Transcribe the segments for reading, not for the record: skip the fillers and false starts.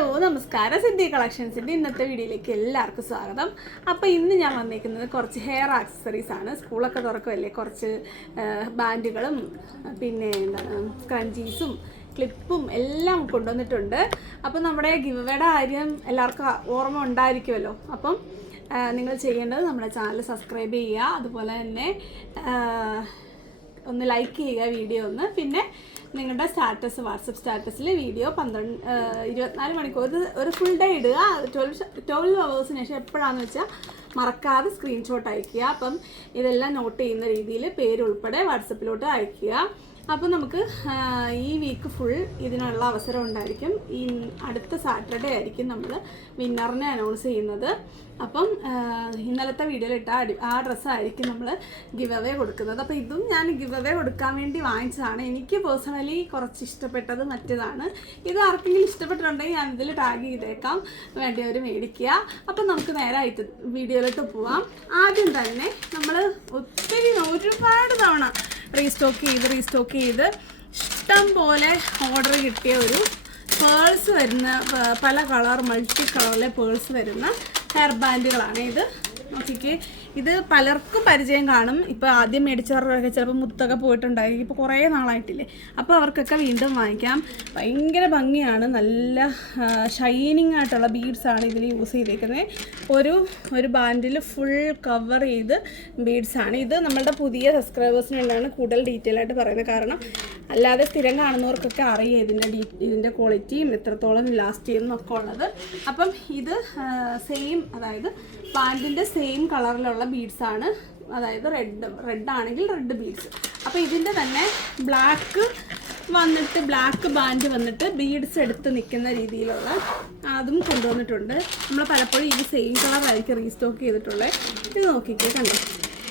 Hello നമസ്കാരം, സിദ്ധി കളക്ഷൻസിൻ്റെ ഇന്നത്തെ വീഡിയോയിലേക്ക് എല്ലാവർക്കും സ്വാഗതം. അപ്പോൾ ഇന്ന് ഞാൻ വന്നിരിക്കുന്നത് കുറച്ച് ഹെയർ ആക്സസറീസ് ആണ്. സ്കൂളൊക്കെ തുറക്കുമല്ലേ, കുറച്ച് ബാൻഡുകളും പിന്നെ എന്താണ് സ്ക്രഞ്ചീസും ക്ലിപ്പും എല്ലാം കൊണ്ടുവന്നിട്ടുണ്ട്. അപ്പോൾ നമ്മുടെ ഗിവ് അവേയുടെ കാര്യം എല്ലാവർക്കും ഓർമ്മ ഉണ്ടായിരിക്കുമല്ലോ. അപ്പം നിങ്ങൾ ചെയ്യേണ്ടത് നമ്മുടെ ചാനൽ സബ്സ്ക്രൈബ് ചെയ്യുക, അതുപോലെ തന്നെ ഒന്ന് ലൈക്ക് ചെയ്യുക വീഡിയോ ഒന്ന്. പിന്നെ നിങ്ങളുടെ സ്റ്റാറ്റസ്, വാട്സപ്പ് സ്റ്റാറ്റസിൽ വീഡിയോ 24 മണിക്കൂർ ഒരു ഫുൾ ഡേ ഇടുക. 12 അവേഴ്സിന് ശേഷം എപ്പോഴാണെന്ന് വെച്ചാൽ മറക്കാതെ സ്ക്രീൻഷോട്ട് അയയ്ക്കുക. അപ്പം ഇതെല്ലാം നോട്ട് ചെയ്യുന്ന രീതിയിൽ പേരുൾപ്പെടെ വാട്സപ്പിലോട്ട് അയയ്ക്കുക. അപ്പോൾ നമുക്ക് ഈ വീക്ക് ഫുൾ ഇതിനുള്ള അവസരം ഉണ്ടായിരിക്കും. ഈ അടുത്ത സാറ്റർഡേ ആയിരിക്കും നമ്മൾ വിന്നറിനെ അനൗൺസ് ചെയ്യുന്നത്. അപ്പം ഇന്നലത്തെ വീഡിയോയിലിട്ട ആ ഡ്രസ്സായിരിക്കും നമ്മൾ ഗിവ് അവേ കൊടുക്കുന്നത്. അപ്പോൾ ഇതും ഞാൻ ഗിവ് അവേ കൊടുക്കാൻ വേണ്ടി വാങ്ങിച്ചതാണ്. എനിക്ക് പേഴ്സണലി കുറച്ച് ഇഷ്ടപ്പെട്ടത് മറ്റേതാണ്. ഇത് ആർക്കെങ്കിലും ഇഷ്ടപ്പെട്ടിട്ടുണ്ടെങ്കിൽ ഞാൻ ഇതിൽ ടാഗ് ചെയ്തേക്കാം, വേണ്ടിയവർ മേടിക്കുക. അപ്പം നമുക്ക് നേരായിട്ട് വീഡിയോയിലോട്ട് പോവാം. ആദ്യം തന്നെ നമ്മൾ ഒരുപാട് തവണ റീസ്റ്റോക്ക് ചെയ്ത് ഇഷ്ടം പോലെ ഓർഡർ കിട്ടിയ ഒരു പേൾസ് വരുന്ന പല മൾട്ടി കളറിലെ പേൾസ് വരുന്ന ഹെയർ ബാൻഡുകളാണ് ഇത്. നോക്കിക്കേ, ഇത് പലർക്കും പരിചയം കാണും. ഇപ്പോൾ ആദ്യം മേടിച്ചവരൊക്കെ ചിലപ്പോൾ മുത്തൊക്കെ പോയിട്ടുണ്ടായിരിക്കും, ഇപ്പോൾ കുറേ നാളായിട്ടില്ലേ. അപ്പോൾ അവർക്കൊക്കെ വീണ്ടും വാങ്ങിക്കാം. ഭയങ്കര ഭംഗിയാണ്, നല്ല ഷൈനിങ് ആയിട്ടുള്ള ബീഡ്സാണ് ഇതിൽ യൂസ് ചെയ്തേക്കുന്നത്. ഒരു ബാൻഡിൽ ഫുൾ കവർ ചെയ്ത് ബീഡ്സാണ് ഇത്. നമ്മളുടെ പുതിയ സബ്സ്ക്രൈബേഴ്സിന് വേണ്ടിയാണ് കൂടുതൽ ഡീറ്റെയിൽ ആയിട്ട് പറയുന്നത്. കാരണം അല്ലാതെ സ്ഥിരം കാണുന്നവർക്കൊക്കെ അറിയാം ഇതിൻ്റെ ക്വാളിറ്റിയും എത്രത്തോളം ലാസ്റ്റ് ചെയ്യുന്നൊക്കെ ഉള്ളത്. അപ്പം ഇത് സെയിം, അതായത് ബാൻഡിൻ്റെ സെയിം കളറിലുള്ള ബീഡ്സാണ്. അതായത് റെഡ് ആണെങ്കിൽ റെഡ് ബീഡ്സ്. അപ്പോൾ ഇതിൻ്റെ തന്നെ ബ്ലാക്ക് ബാൻഡ് വന്നിട്ട് ബീഡ്സ് എടുത്ത് നിൽക്കുന്ന രീതിയിലുള്ള അതും കൊണ്ടുവന്നിട്ടുണ്ട്. നമ്മൾ പലപ്പോഴും ഈ സെയിം കളറായിരിക്കും റീസ്റ്റോക്ക് ചെയ്തിട്ടുള്ളത്. ഇത് നോക്കിക്കേ, കണ്ടോ,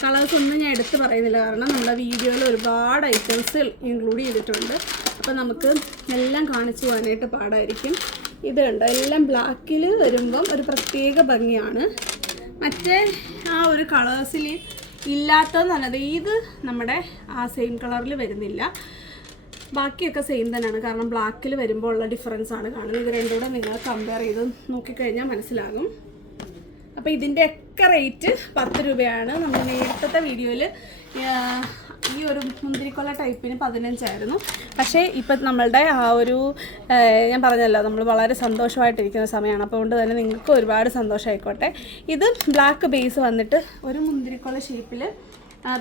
കളേഴ്സ് ഒന്നും ഞാൻ എടുത്ത് പറയുന്നില്ല, കാരണം നമ്മുടെ വീഡിയോയിൽ ഒരുപാട് ഐറ്റംസ് ഇൻക്ലൂഡ് ചെയ്തിട്ടുണ്ട്. അപ്പോൾ നമുക്ക് എല്ലാം കാണിച്ചു പോകാനായിട്ട് പാടായിരിക്കും. ഇത് കണ്ടോ, എല്ലാം ബ്ലാക്കിൽ വരുമ്പം ഒരു പ്രത്യേക ഭംഗിയാണ്. മറ്റേ ആ ഒരു കളേഴ്സിൽ ഇല്ലാത്തത് നല്ലത്. ഇത് നമ്മുടെ ആ സെയിം കളറിൽ വരുന്നില്ല, ബാക്കിയൊക്കെ സെയിം തന്നെയാണ്. കാരണം ബ്ലാക്കിൽ വരുമ്പോൾ ഉള്ള ഡിഫറൻസ് ആണ് കാണുന്നത്. ഇത് രണ്ടും കൂടെ നിങ്ങൾ കമ്പയർ ചെയ്ത് നോക്കിക്കഴിഞ്ഞാൽ മനസ്സിലാകും. അപ്പോൾ ഇതിൻ്റെയൊക്കെ റേറ്റ് 10 രൂപയാണ്. നമ്മൾ നേരത്തെ വീഡിയോയിൽ ഈ ഒരു മുന്തിരിക്കൊല ടൈപ്പിന് 15 ആയിരുന്നു. പക്ഷേ ഇപ്പം നമ്മളുടെ ആ ഒരു ഞാൻ പറഞ്ഞല്ലോ, നമ്മൾ വളരെ സന്തോഷമായിട്ടിരിക്കുന്ന സമയമാണ്. അപ്പോൾ അതുകൊണ്ട് തന്നെ നിങ്ങൾക്ക് ഒരുപാട് സന്തോഷമായിക്കോട്ടെ. ഇത് ബ്ലാക്ക് ബേസ് വന്നിട്ട് ഒരു മുന്തിരിക്കൊല ഷേപ്പിൽ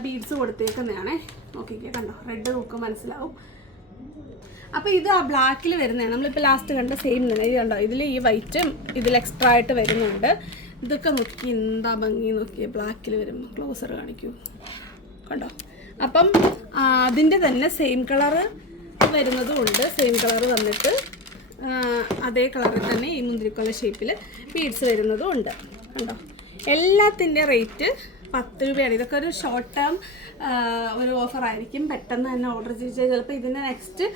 ബീഡ്സ് കൊടുത്തേക്കുന്നതാണ്. നോക്കിക്കേ, കണ്ടോ, റെഡ് നോക്കുക മനസ്സിലാവും. അപ്പോൾ ഇത് ആ ബ്ലാക്കിൽ വരുന്നതാണ്. നമ്മളിപ്പോൾ ലാസ്റ്റ് കണ്ട സെയിം തന്നെ. ഇത് കണ്ടോ, ഇതിൽ ഈ വൈറ്റും ഇതിൽ എക്സ്ട്രാ ആയിട്ട് വരുന്നുണ്ട്. ഇതൊക്കെ നോക്കി എന്താ ഭംഗി നോക്കിയേ, ബ്ലാക്കിൽ വരുമ്പോൾ ക്ലോസർ കാണിക്കൂ, കണ്ടോ. അപ്പം അതിൻ്റെ തന്നെ സെയിം കളറ് വരുന്നതും ഉണ്ട്. സെയിം കളറ് വന്നിട്ട് അതേ കളറിൽ തന്നെ ഈ മുന്തിരിക്കൊല ഷേപ്പിൽ ബീഡ്സ് വരുന്നതും ഉണ്ട്, കണ്ടോ. എല്ലാത്തിൻ്റെ റേറ്റ് 10 രൂപയാണ്. ഇതൊക്കെ ഒരു ഷോർട്ട് ടേം ഒരു ഓഫർ ആയിരിക്കും. പെട്ടെന്ന് തന്നെ ഓർഡർ ചെയ്താൽ ചിലപ്പോൾ ഇതിൻ്റെ നെക്സ്റ്റ്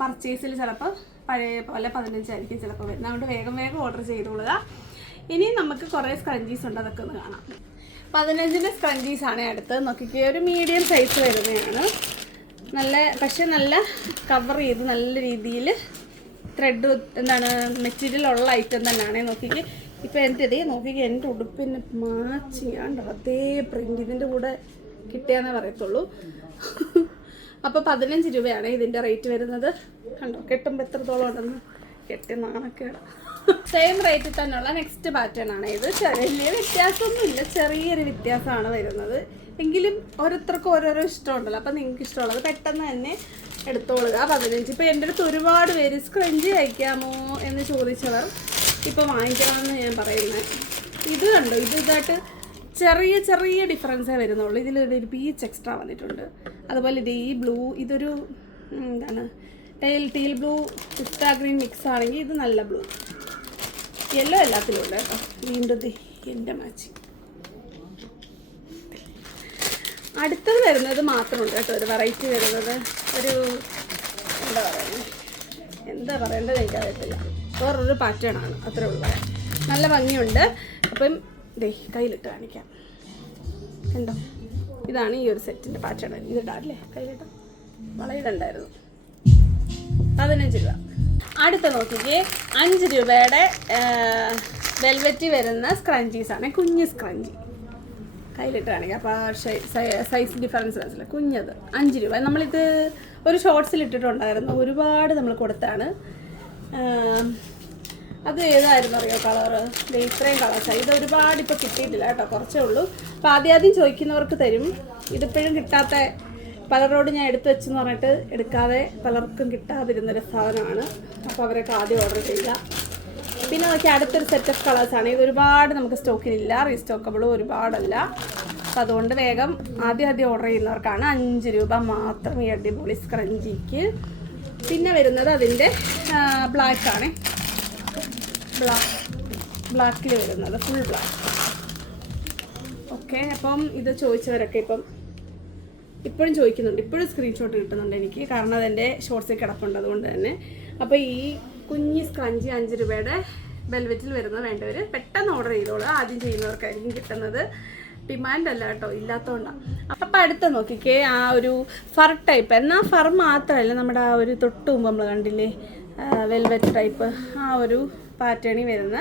പർച്ചേസിൽ ചിലപ്പോൾ പഴയ പോലെ 15 ആയിരിക്കും ചിലപ്പോൾ വരുന്നത്. അതുകൊണ്ട് വേഗം ഓർഡർ ചെയ്തോളുക. ഇനി നമുക്ക് കുറേ സ്ക്രഞ്ചീസ് ഉണ്ട്, അതൊക്കെ ഒന്ന് കാണാം. 15 സ്ക്രഞ്ചീസാണ് അടുത്ത്. നോക്കിക്കേ, ഒരു മീഡിയം സൈസ് വരുന്നതാണ്. പക്ഷേ നല്ല കവർ ചെയ്ത് നല്ല രീതിയിൽ ത്രെഡ് എന്താണ് മെറ്റീരിയൽ ഉള്ള ഐറ്റം തന്നെയാണ്. നോക്കിക്കേ, ഇപ്പോൾ എൻ്റെ ഉടുപ്പിന് മാച്ച് ചെയ്യാണ്ടോ അതേ പ്രിൻ്റ് ഇതിൻ്റെ കൂടെ കിട്ടിയാന്നേ പറയത്തുള്ളൂ. അപ്പോൾ 15 രൂപയാണ് ഇതിൻ്റെ റേറ്റ് വരുന്നത്. കണ്ടോ, കെട്ടുമ്പോൾ എത്രത്തോളം ഉണ്ടെന്ന്, കെട്ടി നാണക്കേട്. സെയിം റേറ്റിൽ തന്നെയുള്ള നെക്സ്റ്റ് പാറ്റേൺ ആണ് ഇത്. വലിയ വ്യത്യാസമൊന്നുമില്ല, ചെറിയൊരു വ്യത്യാസമാണ് വരുന്നത്. എങ്കിലും ഓരോരുത്തർക്കും ഓരോരോ ഇഷ്ടമുണ്ടല്ലോ. അപ്പോൾ നിങ്ങൾക്ക് ഇഷ്ടമുള്ളത് പെട്ടെന്ന് തന്നെ എടുത്തോളുക. 15. ഇപ്പോൾ എൻ്റെ അടുത്ത് ഒരുപാട് പേര് സ്ക്രഞ്ചി അയക്കാമോ എന്ന് ചോദിച്ചവർ ഇപ്പോൾ വാങ്ങിക്കണമെന്ന് ഞാൻ പറയുന്നത്. ഇത് കണ്ടോ, ഇതായിട്ട് ചെറിയ ഡിഫറൻസേ വരുന്നുള്ളൂ. ഇതിലൊരു പീച്ച് എക്സ്ട്രാ വന്നിട്ടുണ്ട്. അതുപോലെ ഇത് ഈ ബ്ലൂ, ഇതൊരു എന്താണ് ടീൽ ബ്ലൂ പിസ്ത ഗ്രീൻ മിക്സ് ആണെങ്കിൽ ഇത് നല്ല ബ്ലൂ. യെല്ലോ എല്ലാത്തിലും ഉണ്ട് കേട്ടോ. വീണ്ടും എൻ്റെ മാച്ചിങ്. അടുത്തത് വരുന്നത് മാത്രമുണ്ട് കേട്ടോ, ഒരു വെറൈറ്റി വരുന്നത്. ഒരു എന്താ പറയേണ്ടത് എനിക്കറിയത്തില്ല, വേറൊരു പാറ്റേൺ ആണ്, അത്രേ ഉള്ളൂ. നല്ല ഭംഗിയുണ്ട്. അപ്പം കയ്യിലിട്ട് കാണിക്കാം, കണ്ടോ. ഇതാണ് ഈ ഒരു സെറ്റിൻ്റെ പാറ്റേൺ. ഇതിടാം അല്ലേ, കയ്യിലിട്ടോ. വളയിടണ്ടായിരുന്നു. 15 രൂപ. അടുത്ത നോക്കിക്കേ 5 രൂപയുടെ വെൽവെറ്റ് വരുന്ന സ്ക്രഞ്ചീസാണ്. കുഞ്ഞ് സ്ക്രഞ്ചി കയ്യിലിട്ട് കാണിക്കാം. അപ്പോൾ സൈസ് ഡിഫറൻസ് മനസ്സിലായി. കുഞ്ഞത് 5 രൂപ. നമ്മളിത് ഒരു ഷോർട്സിൽ ഇട്ടിട്ടുണ്ടായിരുന്നു, ഒരുപാട് നമ്മൾ കൊടുത്താണ്. അത് ഏതായിരുന്നു അറിയോ കളറ്? ഇത്രയും കളേഴ്സാണ്. ഇത് ഒരുപാട് ഇപ്പോൾ കിട്ടിയിട്ടില്ല കേട്ടോ, കുറച്ചേ ഉള്ളൂ. അപ്പോൾ ആദ്യം ചോദിക്കുന്നവർക്ക് തരും. ഇതിപ്പോഴും കിട്ടാത്ത പലരോട് ഞാൻ എടുത്തു വെച്ചെന്ന് പറഞ്ഞിട്ട് എടുക്കാതെ പലർക്കും കിട്ടാതിരുന്നൊരു സാധനമാണ്. അപ്പോൾ അവരൊക്കെ ആദ്യം ഓർഡർ ചെയ്യുക. പിന്നെ നോക്കി അടുത്തൊരു സെറ്റ് ഓഫ് കളേഴ്സാണ്. ഇത് ഒരുപാട് നമുക്ക് സ്റ്റോക്കിലില്ല, റീസ്റ്റോക്കബിളും ഒരുപാടല്ല. അപ്പം അതുകൊണ്ട് വേഗം ആദ്യം ഓർഡർ ചെയ്യുന്നവർക്കാണ് 5 രൂപ മാത്രം ഈ അടിപൊളി സ്ക്രഞ്ചിക്ക്. പിന്നെ വരുന്നത് അതിൻ്റെ ബ്ലാക്കാണ്. ബ്ലാക്കിൽ വരുന്നത് ഫുൾ ബ്ലാക്ക്. ഓക്കെ, അപ്പം ഇത് ചോദിച്ചവരൊക്കെ ഇപ്പോഴും ചോദിക്കുന്നുണ്ട്, ഇപ്പോഴും സ്ക്രീൻഷോട്ട് കിട്ടുന്നുണ്ട് എനിക്ക്, കാരണം അതെൻ്റെ ഷോർട്സിൽ കിടപ്പുണ്ട്. അതുകൊണ്ട് തന്നെ അപ്പോൾ ഈ കുഞ്ഞി സ്ക്രഞ്ചി 5 രൂപയുടെ വെൽവെറ്റിൽ വരുന്നത് വേണ്ടവർ പെട്ടെന്ന് ഓർഡർ ചെയ്തോളൂ. ആദ്യം ചെയ്യുന്നവർക്കായിരിക്കും കിട്ടുന്നത്. ഡിമാൻഡ് അല്ല കേട്ടോ, ഇല്ലാത്തതുകൊണ്ടാണ്. അപ്പം അടുത്ത നോക്കിക്കേ, ആ ഒരു ഫർ ടൈപ്പ്. എന്നാൽ ഫർ മാത്രമല്ല, നമ്മുടെ ആ ഒരു തൊട്ട് മുമ്പ് നമ്മൾ കണ്ടില്ലേ വെൽവെറ്റ് ടൈപ്പ്, ആ ഒരു പാറ്റേണിൽ വരുന്ന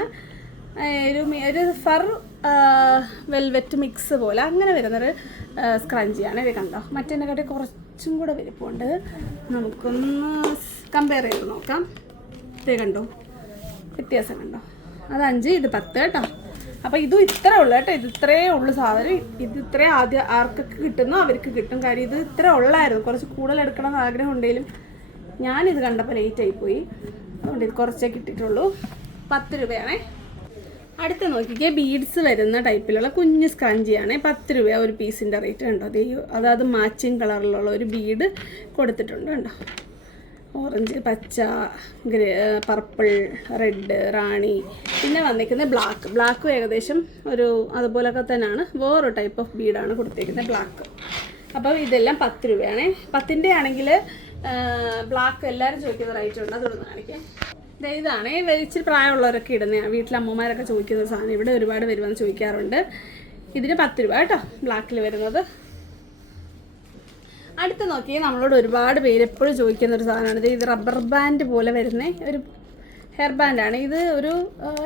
ഒരു ഫർ വെൽവെറ്റ് മിക്സ് പോലെ അങ്ങനെ വരുന്നൊരു സ്ക്രഞ്ചിയാണ്. ഇത് കണ്ടോ, മറ്റേതിനെക്കാട്ടി കുറച്ചും കൂടെ വലിപ്പമുണ്ട്. നമുക്കൊന്ന് കമ്പയർ ചെയ്ത് നോക്കാം. ഇത് കണ്ടോ, വ്യത്യാസം കണ്ടോ? അത് 5, ഇത് 10 കേട്ടോ. അപ്പോൾ ഇതും ഇത്രേ ഉള്ളൂ കേട്ടോ. ഇത് ഇത്രയേ ഉള്ളൂ സാധനം. ഇത് ഇത്രേ ആദ്യം ആർക്കൊക്കെ കിട്ടുന്നോ അവർക്ക് കിട്ടും. കാര്യം ഇത് ഇത്ര ഉള്ളായിരുന്നു. കുറച്ച് കൂടുതൽ എടുക്കണമെന്ന് ആഗ്രഹം ഉണ്ടെങ്കിലും ഞാനിത് കണ്ടപ്പോൾ ലേറ്റായിപ്പോയി. അതുകൊണ്ട് ഇത് കുറച്ചേ കിട്ടിയിട്ടുള്ളൂ. 10 രൂപയാണേ. അടുത്ത നോക്കിക്കേ, ബീഡ്സ് വരുന്ന ടൈപ്പിലുള്ള കുഞ്ഞ് സ്ക്രഞ്ചിയാണ്. 10 രൂപ ഒരു പീസിൻ്റെ റേറ്റ് കണ്ടോ. അതായത് മാച്ചിങ് കളറിലുള്ള ഒരു ബീഡ് കൊടുത്തിട്ടുണ്ട് കണ്ടോ. ഓറഞ്ച്, പച്ച, പർപ്പിൾ, റെഡ്, റാണി. പിന്നെ വന്നിരിക്കുന്നത് ബ്ലാക്കും ഏകദേശം ഒരു അതുപോലൊക്കെ തന്നെയാണ്. വേറൊരു ടൈപ്പ് ഓഫ് ബീഡാണ് കൊടുത്തിരിക്കുന്നത്, ബ്ലാക്ക്. അപ്പോൾ ഇതെല്ലാം 10 രൂപയാണേ. 10ൻ്റെ ആണെങ്കിൽ ബ്ലാക്ക് എല്ലാവരും ചോദിക്കുന്ന റേറ്റ് ഉണ്ട്. അതൊന്ന് കാണിക്കാം. ഇതാണ് ഇച്ചിരി പ്രായമുള്ളവരൊക്കെ ഇടുന്നതാണ്, വീട്ടിലെ അമ്മമാരൊക്കെ ചോദിക്കുന്ന സാധനം. ഇവിടെ ഒരുപാട് വരുമെന്ന് ചോദിക്കാറുണ്ട്. ഇതിന് 10 രൂപ കേട്ടോ, ബ്ലാക്കിൽ വരുന്നത്. അടുത്ത് നോക്കി, നമ്മളോട് ഒരുപാട് പേര് എപ്പോഴും ചോദിക്കുന്നൊരു സാധനമാണ്. ഇത് റബ്ബർ ബാൻഡ് പോലെ വരുന്ന ഒരു ഹെയർ ബാൻഡാണ്. ഇത് ഒരു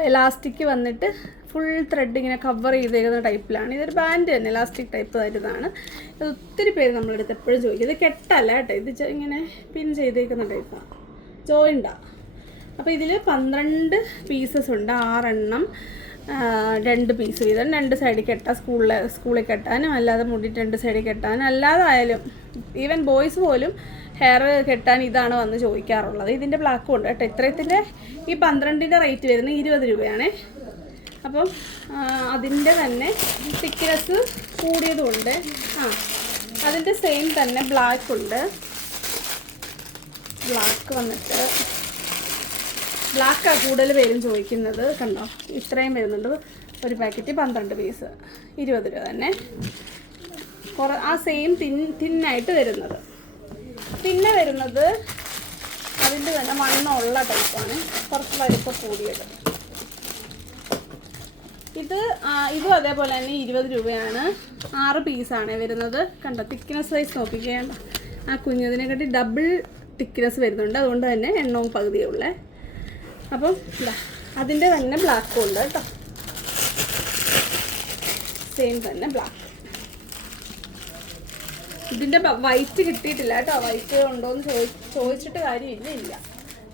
എലാസ്റ്റിക് വന്നിട്ട് ഫുൾ ത്രെഡ് ഇങ്ങനെ കവർ ചെയ്തേക്കുന്ന ടൈപ്പിലാണ്. ഇതൊരു ബാൻഡ് തന്നെ, എലാസ്റ്റിക് ടൈപ്പ് വരുന്നതാണ്. ഇത് ഒത്തിരി പേര് നമ്മളെടുത്ത് എപ്പോഴും ചോദിക്കും. ഇത് കെട്ടല്ല കേട്ടോ, ഇത് ഇങ്ങനെ പിൻ ചെയ്തേക്കുന്ന ടൈപ്പാണ്, ജോയിൻ്റാണ്. അപ്പോൾ ഇതിൽ 12 പീസസ് ഉണ്ട്. 6 എണ്ണം 2 പീസ് വീതം. 2 സൈഡിൽ കെട്ടാം, സ്കൂളിൽ കെട്ടാനും അല്ലാതെ മുടി 2 സൈഡിൽ കെട്ടാനും അല്ലാതെ ആയാലും ഈവൻ ബോയ്സ് പോലും ഹെയർ കെട്ടാൻ ഇതാണ് വന്ന് ചോദിക്കാറുള്ളത്. ഇതിൻ്റെ ബ്ലാക്കും ഉണ്ട് കേട്ടോ. ഇത്രയത്തിൻ്റെ ഈ 12ൻ്റെ റേറ്റ് വരുന്നത് 20 രൂപയാണ്. അപ്പം അതിൻ്റെ തന്നെ തിക്നെസ് കൂടിയതുകൊണ്ട് അതിൻ്റെ സെയിം തന്നെ ബ്ലാക്ക് ഉണ്ട്. ബ്ലാക്ക് വന്നിട്ട് ബ്ലാക്കാണ് കൂടുതൽ പേരും ചോദിക്കുന്നത് കണ്ടോ. ഇത്രയും വരുന്നുണ്ട്. ഒരു പാക്കറ്റ് 12 പീസ് 20 രൂപ തന്നെ. ആ സെയിം തിന്നായിട്ട് വരുന്നത്. പിന്നെ വരുന്നത് അതിൻ്റെ തന്നെ വണ്ണമുള്ള ടൈപ്പാണ്, കുറച്ച് വലിപ്പം കൂടിയത്. ഇതും അതേപോലെ തന്നെ 20 രൂപയാണ്. 6 പീസാണ് വരുന്നത് കണ്ടോ. തിക്നെസ് വൈസ് നോക്കിക്കേണ്ട, ആ കുഞ്ഞതിനെക്കാട്ടി ഡബിൾ തിക്നെസ് വരുന്നുണ്ട്. അതുകൊണ്ട് തന്നെ എണ്ണവും പകുതിയുള്ളേ. അപ്പം അതിൻ്റെ തന്നെ ബ്ലാക്കും ഉണ്ട് കേട്ടോ, സെയിം തന്നെ ബ്ലാക്ക്. ഇതിൻ്റെ വൈറ്റ് കിട്ടിയിട്ടില്ല കേട്ടോ. വൈറ്റ് ഉണ്ടോയെന്ന് ചോദിച്ചിട്ട് കാര്യമില്ല.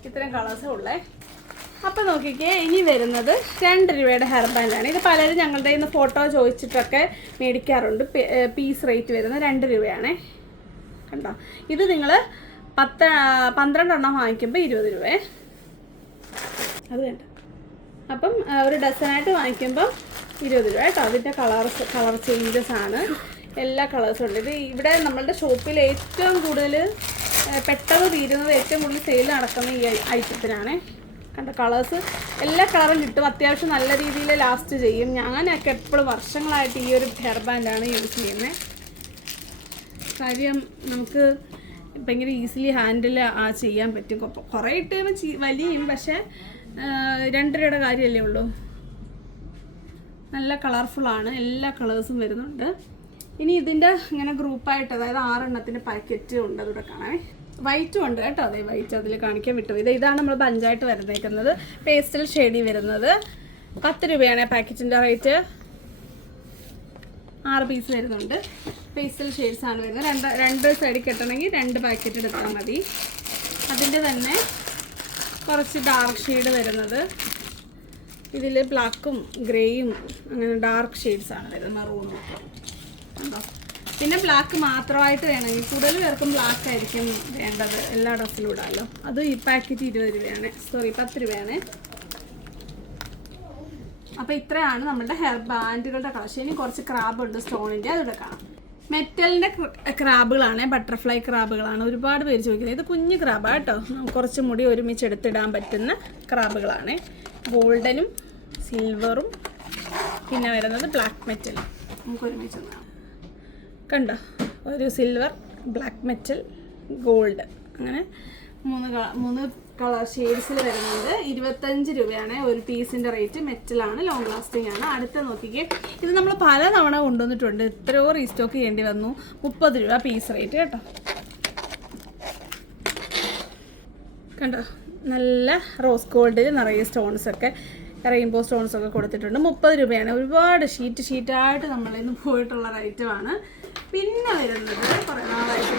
ഇത്രയും കളേഴ്സേ ഉള്ളേ. അപ്പം നോക്കിക്കേ, ഇനി വരുന്നത് 2 രൂപയുടെ ഹെയർ ബാൻഡാണ്. ഇത് പലരും ഞങ്ങളുടെ ഇന്ന് ഫോട്ടോ ചോദിച്ചിട്ടൊക്കെ മേടിക്കാറുണ്ട്. പീസ് റേറ്റ് വരുന്നത് 2 രൂപയാണേ കണ്ടോ. ഇത് നിങ്ങൾ 12 എണ്ണം വാങ്ങിക്കുമ്പോൾ 20 രൂപയെ. അത് വേണ്ട. അപ്പം ഒരു ഡസനായിട്ട് വാങ്ങിക്കുമ്പം 20 രൂപ കേട്ടോ. അതിൻ്റെ കളർ ചേഞ്ചസ് ആണ്. എല്ലാ കളേഴ്സും ഉണ്ട്. ഇത് ഇവിടെ നമ്മളുടെ ഷോപ്പിൽ ഏറ്റവും കൂടുതൽ പെട്ടെന്ന് തീരുന്നത്, ഏറ്റവും കൂടുതൽ സെയിൽ നടക്കുന്ന ഈ ഐറ്റത്തിനാണ് കണ്ട. കളേഴ്സ് എല്ലാ കളറും കിട്ടും. അത്യാവശ്യം നല്ല രീതിയിൽ ലാസ്റ്റ് ചെയ്യും. ഞാനൊക്കെ എപ്പോഴും വർഷങ്ങളായിട്ട് ഈ ഒരു ഹെയർ ബാൻഡാണ് യൂസ് ചെയ്യുന്നത്. കാര്യം നമുക്ക് ഭയങ്കര ഈസിലി ഹാൻഡിൽ ചെയ്യാൻ പറ്റും. കുറേ ഇട്ട് കഴിയുമ്പോൾ വലിയും, പക്ഷേ 2 രൂപയുടെ കാര്യമല്ലേ ഉള്ളൂ. നല്ല കളർഫുള്ളാണ്, എല്ലാ കളേഴ്സും വരുന്നുണ്ട്. ഇനി ഇതിൻ്റെ ഇങ്ങനെ ഗ്രൂപ്പായിട്ട്, അതായത് 6 എണ്ണത്തിൻ്റെ പാക്കറ്റ് ഉണ്ട്. അതിവിടെ കാണാമേ. വൈറ്റും ഉണ്ട് കേട്ടോ. അതെ, വൈറ്റ് അതിൽ കാണിക്കാൻ വിട്ടു. ഇതാണ് നമ്മൾ ബഞ്ചായിട്ട് വരുന്നേക്കുന്നത്. പേസ്റ്റൽ ഷെയ്ഡി വരുന്നത് 10 രൂപയാണ് പാക്കറ്റിൻ്റെ റേറ്റ്. 6 പീസ് വരുന്നുണ്ട്. പേസ്റ്റൽ ഷെയ്ഡ്സ് ആണ് വരുന്നത്. രണ്ട് സൈഡിൽ കെട്ടണമെങ്കിൽ 2 പാക്കറ്റ് എടുത്താൽ മതി. അതിൻ്റെ തന്നെ കുറച്ച് ഡാർക്ക് ഷെയ്ഡ് വരുന്നത്. ഇതിൽ ബ്ലാക്കും ഗ്രേയും അങ്ങനെ ഡാർക്ക് ഷെയ്ഡ്സാണ് വരുന്നത്, മറൂണും ഉണ്ടോ. പിന്നെ ബ്ലാക്ക് മാത്രമായിട്ട് വേണമെങ്കിൽ കൂടുതൽ പേർക്കും ബ്ലാക്ക് ആയിരിക്കും വേണ്ടത്, എല്ലാ ഡ്രസ്സിലും ഇടാമല്ലോ. അത് ഈ പാക്കറ്റ് 20 രൂപയാണ്, 10 രൂപയാണ്. അപ്പോൾ ഇത്രയാണ് നമ്മുടെ ഹെയർ ബാൻഡുകളുടെ കളക്ഷൻ. ഇനി കുറച്ച് ക്രാബ് ഉണ്ട് സ്റ്റോണിൻ്റെ, അതിവിടെ കാണാം. മെറ്റലിൻ്റെ ക്രാബുകളാണ്, ബട്ടർഫ്ലൈ ക്രാബുകളാണ്. ഒരുപാട് പേര് ചോദിക്കുന്നത്. ഇത് കുഞ്ഞു ക്രാബാണ് കേട്ടോ, കുറച്ച് മുടി ഒരുമിച്ച് എടുത്തിടാൻ പറ്റുന്ന ക്രാബുകളാണ്. ഗോൾഡനും സിൽവറും പിന്നെ വരുന്നത് ബ്ലാക്ക് മെറ്റലും. നമുക്ക് ഒരുമിച്ച് കണ്ടോ, ഒരു സിൽവർ, ബ്ലാക്ക് മെറ്റൽ, ഗോൾഡ്, അങ്ങനെ 3 കളർ ഷെയ്ഡ്സിൽ വരുന്നത്. 25 രൂപയാണ് ഒരു പീസിൻ്റെ റേറ്റ്. മെറ്റലാണ്, ലോങ് ലാസ്റ്റിംഗ് ആണ്. അടുത്ത നോക്കിക്കേ, ഇത് നമ്മൾ പല തവണ കൊണ്ടുവന്നിട്ടുണ്ട്, എത്രയോ റീസ്റ്റോക്ക് ചെയ്യേണ്ടി വന്നു. 30 രൂപ പീസ് റേറ്റ് കേട്ടോ. കണ്ടോ, നല്ല റോസ് ഗോൾഡിൽ നിറയെ സ്റ്റോൺസൊക്കെ, റെയിൻബോ സ്റ്റോൺസൊക്കെ കൊടുത്തിട്ടുണ്ട്. 30 രൂപയാണ്. ഒരുപാട് ഷീറ്റായിട്ട് നമ്മളിൽ നിന്ന് പോയിട്ടുള്ള റേറ്റുമാണ്. പിന്നെ വരുന്നത് കുറേ നാളായിട്ട്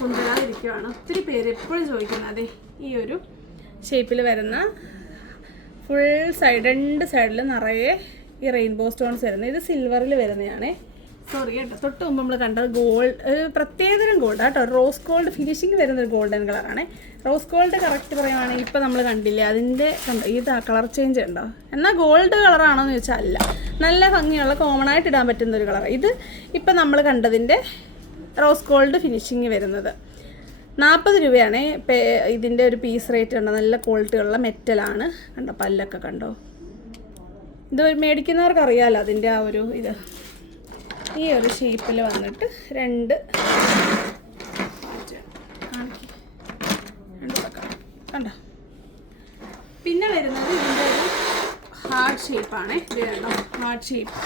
കൊണ്ടുവരാതിരിക്കുകയാണ്, ഒത്തിരി പേര് എപ്പോഴും ചോദിക്കുന്നത്. അതെ, ഈ ഒരു ഷേപ്പിൽ വരുന്ന ഫുൾ സൈഡ്, 2 സൈഡിൽ നിറയെ ഈ റെയിൻബോ സ്റ്റോൺസ് വരുന്നത്. ഇത് സിൽവറിൽ വരുന്നതാണ്. സോറി കേട്ടോ, തൊട്ട് മുമ്പ് നമ്മൾ കണ്ടത് ഗോൾഡ്, പ്രത്യേകതരം ഗോൾഡ് കേട്ടോ. റോസ് ഗോൾഡ് ഫിനിഷിങ് വരുന്നൊരു ഗോൾഡൻ കളറാണ്. റോസ് ഗോൾഡ് കറക്റ്റ് പറയുവാണെങ്കിൽ ഇപ്പം നമ്മൾ കണ്ടില്ലേ, അതിൻ്റെ കണ്ടോ ഈ കളർ ചേഞ്ച് ഉണ്ടോ. എന്നാൽ ഗോൾഡ് കളറാണോ എന്ന് ചോദിച്ചാൽ അല്ല, നല്ല ഭംഗിയുള്ള കോമൺ ആയിട്ട് ഇടാൻ പറ്റുന്ന ഒരു കളർ. ഇത് ഇപ്പം നമ്മൾ കണ്ടതിൻ്റെ റോസ് ഗോൾഡ് ഫിനിഷിങ് വരുന്നത് 40 രൂപയാണ്. ഇതിൻ്റെ ഒരു പീസ് റേറ്റ് ഉണ്ടോ, നല്ല ക്വാളിറ്റിയുള്ള മെറ്റലാണ്. കണ്ടോ, പല്ലൊക്കെ കണ്ടോ. ഇത് മേടിക്കുന്നവർക്ക് അറിയാമല്ലോ അതിൻ്റെ ആ ഒരു ഇത്. ഈ ഒരു ഷേപ്പിൽ വന്നിട്ട് 2 കണ്ടോ. പിന്നെ വരുന്നത് ഇതിൻ്റെ ഒരു ഹാർഡ് ഷേപ്പാണ്. ഇത് കണ്ടോ, ഹാർഡ് ഷേപ്പ്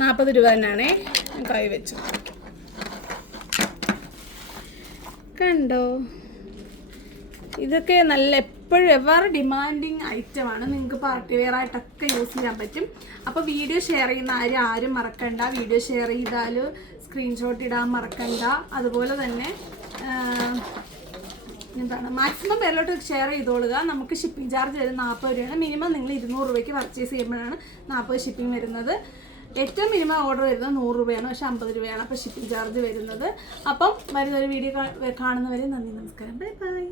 40 രൂപ തന്നെയാണേ. കൈ വെച്ചു കണ്ടോ. ഇതൊക്കെ നല്ല എപ്പോഴും എവർ ഡിമാൻഡിങ് ഐറ്റമാണ്. നിങ്ങൾക്ക് പാർട്ടി വെയർ ആയിട്ടൊക്കെ യൂസ് ചെയ്യാൻ പറ്റും. അപ്പോൾ വീഡിയോ ഷെയർ ചെയ്യുന്ന ആരും മറക്കണ്ട. വീഡിയോ ഷെയർ ചെയ്താൽ സ്ക്രീൻഷോട്ട് ഇടാൻ മറക്കണ്ട. അതുപോലെ തന്നെ എന്താണ്, മാക്സിമം പേരിലോട്ട് ഷെയർ ചെയ്തോളുക. നമുക്ക് ഷിപ്പിംഗ് ചാർജ് വരുന്നത് 40 രൂപയാണ്. മിനിമം നിങ്ങൾ 200 രൂപയ്ക്ക് പർച്ചേസ് ചെയ്യുമ്പോഴാണ് 40 ഷിപ്പിംഗ് വരുന്നത്. ഏറ്റവും മിനിമം ഓർഡർ വരുന്നത് 100 രൂപയാണ്, പക്ഷേ 50 രൂപയാണ് അപ്പോൾ ഷിപ്പിംഗ് ചാർജ് വരുന്നത്. അപ്പം വരുന്നൊരു വീഡിയോ കാണുന്നവരെ നന്ദി, നമസ്കാരം, ബൈ ബൈ.